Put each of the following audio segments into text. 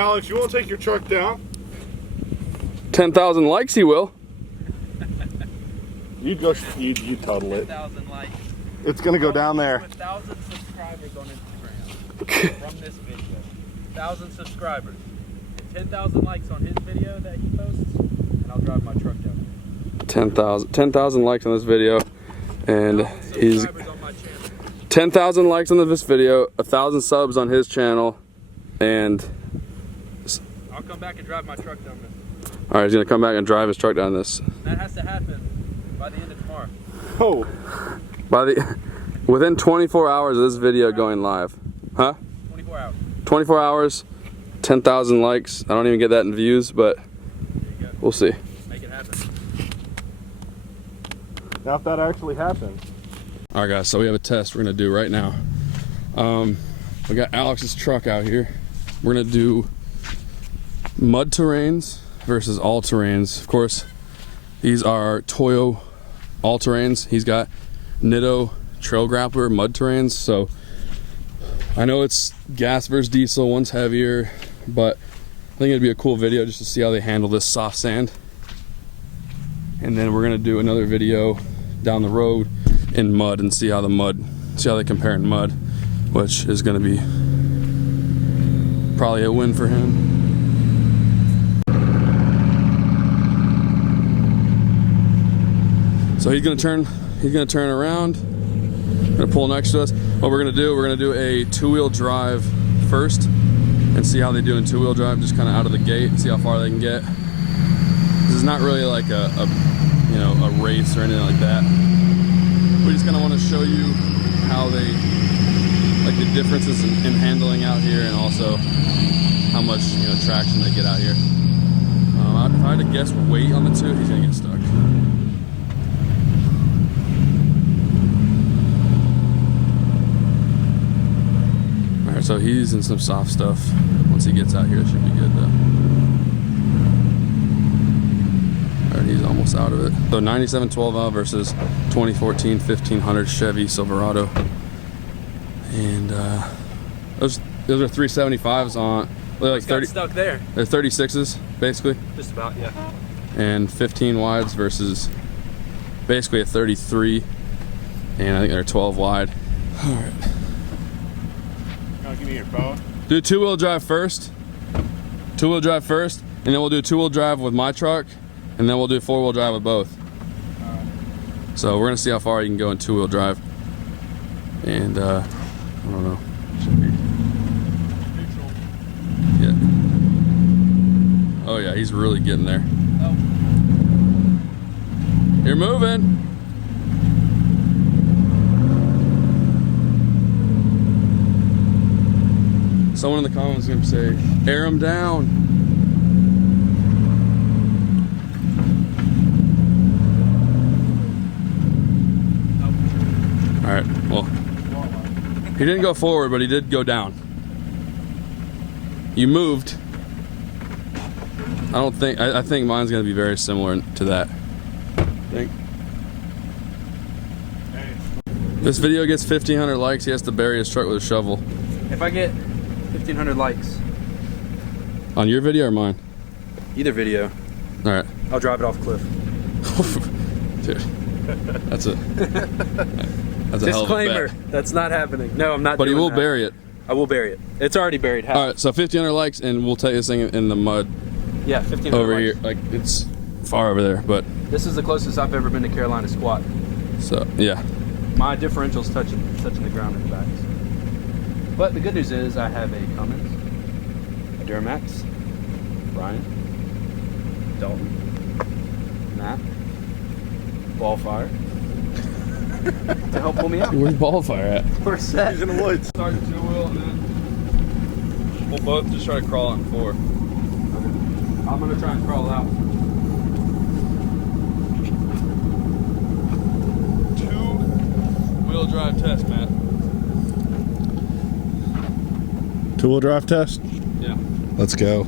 Alex, you want to take your truck down? 10,000 likes, he will. You total it. 10,000 likes. It's gonna go down there. 1,000 subscribers on Instagram from this video. 1,000 subscribers. 10,000 likes on his video that he posts, and I'll drive my truck down. 10,000 likes on this video, and he's 10,000 likes on this video, 1,000 subs on his channel, and I'll come back and drive my truck down this. all right, he's gonna come back and drive his truck down this. That has to happen by the end of tomorrow. Oh. Within 24 hours of this video going live. Huh? 24 hours. 24 hours, 10,000 likes. I don't even get that in views, but we'll see. Make it happen. Now if that actually happens. All right, guys, so we have a test we're gonna do right now. We got Alex's truck out here. We're gonna do mud terrains versus all terrains. Of course, these are Toyo all terrains. He's got Nitto trail grappler mud terrains. So I know it's gas versus diesel, one's heavier, but I think it'd be a cool video just to see how they handle this soft sand. And then we're gonna do another video down the road in mud and see how they compare in mud, which is gonna be probably a win for him. So he's gonna turn around, gonna pull next to us. What we're gonna do a two-wheel drive first and see how they do in two-wheel drive, just kind of out of the gate, see how far they can get. This is not really like a race or anything like that. We just kind of want to show you how they, like the differences in handling out here, and also how much traction they get out here. If I had to guess weight on the two, he's gonna get stuck. Alright, so he's in some soft stuff. Once he gets out here, it should be good though. Alright, he's almost out of it. So 97 12L versus 2014 1500 Chevy Silverado. And those are 375s on. They're like 30. Stuck there. They're 36s basically. Just about, yeah. And 15 wides versus basically a 33, and I think they're 12 wide. All right. Give me your phone. Do two-wheel drive first. Two-wheel drive first, and then we'll do two-wheel drive with my truck, and then we'll do four-wheel drive with both. So we're gonna see how far you can go in two-wheel drive. And I don't know. Should be neutral. Yeah. Oh yeah, he's really getting there. Oh. You're moving. Someone in the comments is gonna say, "Air him down." All right. Well, he didn't go forward, but he did go down. You moved. I think mine's gonna be very similar to that. I think. This video gets 1,500 likes. He has to bury his truck with a shovel. If I get 1,500 likes. On your video or mine? Either video. All right. I'll drive it off a cliff. Dude, that's a Disclaimer, hell of a bet. that's not happening. No, I'm not But doing he will that. bury it. I will bury it. It's already buried. All right, so 1,500 likes, and we'll take this thing in the mud. Yeah, 1,500 over likes. here. Like, it's far over there, but This is the closest I've ever been to Carolina squat. so yeah. My differential's touching the ground in the back. But the good news is I have a Cummins, a Duramax, Brian, Dalton, Matt, Ballfire to help pull me out. Where's Ballfire at? We're set. He's in the woods. Start the two-wheel, and then we'll both just try to crawl on four. I'm gonna try and crawl out. Two-wheel drive test, man. Two-wheel drive test? Yeah. Let's go.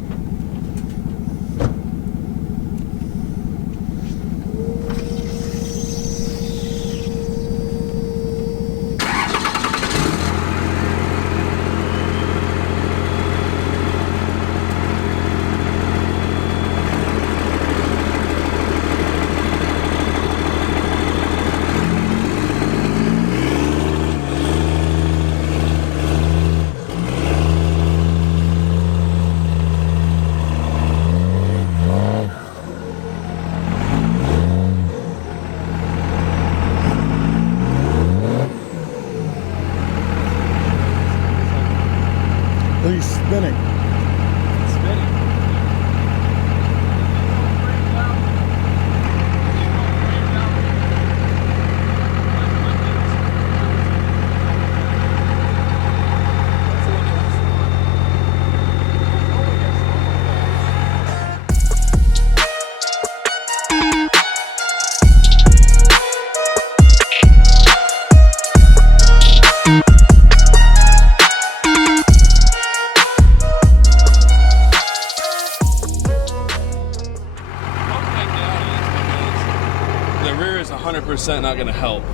100% not gonna help.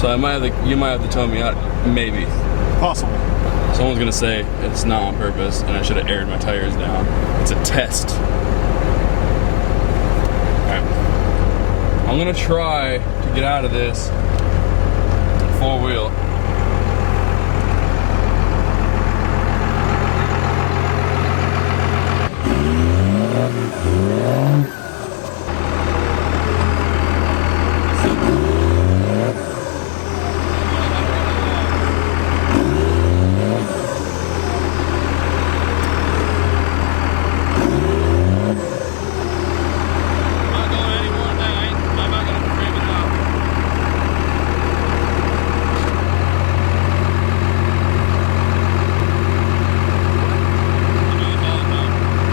So I might have to, you might have to tell me out, maybe. Possible. Someone's gonna say it's not on purpose and I should have aired my tires down. It's a test. Alright. I'm gonna try to get out of this 4-wheel.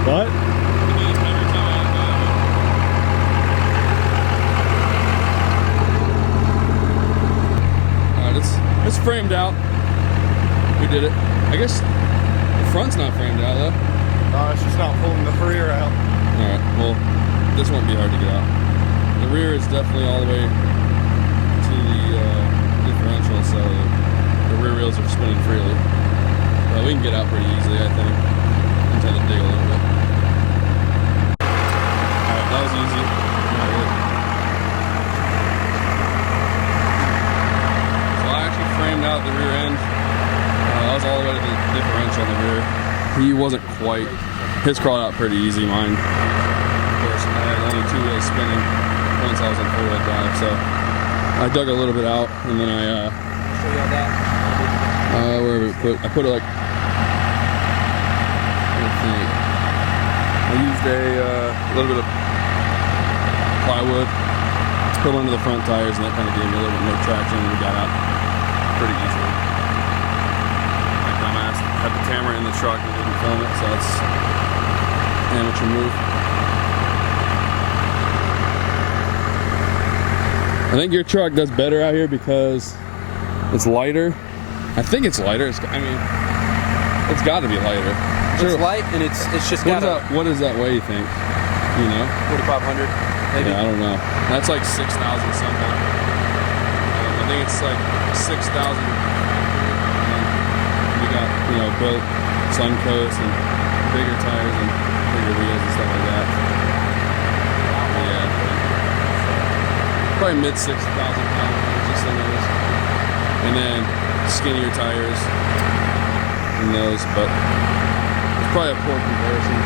What? Alright, it's framed out. We did it. I guess the front's not framed out though. It's just not pulling the rear out. Alright, well, this won't be hard to get out. The rear is definitely all the way to the differential, so the rear wheels are spinning freely. But we can get out pretty easily, I think. Just have to dig a little bit. Alright, that was easy. So I actually framed out the rear end. That was all the way to the differential on the rear. He wasn't quite. His crawled out pretty easy. Mine, of course, I had only 2 wheels spinning once I was on 4-wheel drive, so I dug a little bit out, and then I Show y'all that. where we put it like, I used a little bit of plywood, put one into the front tires, and that kind of gave me a little bit more traction, and we got out pretty easily. Like dumbass, had the camera in the truck and didn't film it, so that's amateur move. I think your truck does better out here because it's lighter. I think it's lighter. I mean, it's got to be lighter. It's light and it's just got a What does that weigh, you think? You know? 4,500 maybe. Yeah, I don't know. That's like 6,000 something. I think it's like 6,000. We got, you know, built suncoast and bigger tires and bigger wheels and stuff like that. Yeah. Probably mid 6,000 pound just in those. And then skinnier tires in those, but it's probably a poor comparison.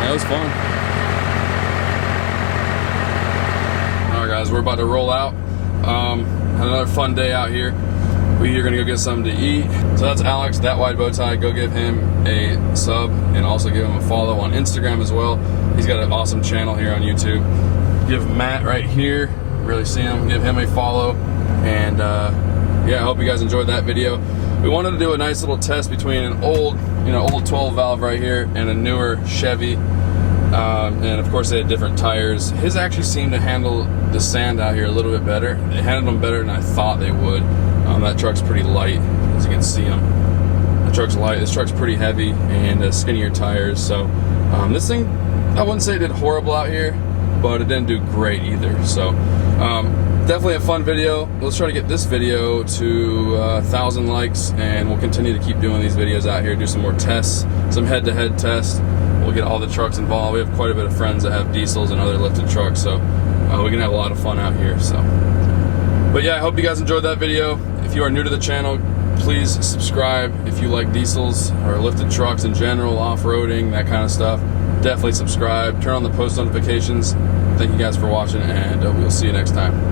Yeah, it was fun. Alright guys, we're about to roll out. Another fun day out here. We are gonna go get something to eat. So that's Alex, that wide bow tie. Go give him a sub and also give him a follow on Instagram as well. He's got an awesome channel here on YouTube. Give Matt right here, really see him, give him a follow. And yeah, I hope you guys enjoyed that video. We wanted to do a nice little test between an old 12 valve right here and a newer Chevy. And of course they had different tires. His actually seemed to handle the sand out here a little bit better. They handled them better than I thought they would. That truck's pretty light, as you can see him. The truck's light, this truck's pretty heavy, and skinnier tires. So this thing, I wouldn't say it did horrible out here, but it didn't do great either. So definitely a fun video. Let's try to get this video to 1,000 likes, and we'll continue to keep doing these videos out here, do some more tests, some head-to-head tests. We'll get all the trucks involved. We have quite a bit of friends that have diesels and other lifted trucks, so we can have a lot of fun out here. So, but yeah, I hope you guys enjoyed that video. If you are new to the channel, please subscribe. If you like diesels or lifted trucks in general, off-roading, that kind of stuff, definitely subscribe. Turn on the post notifications. Thank you guys for watching, and we'll see you next time.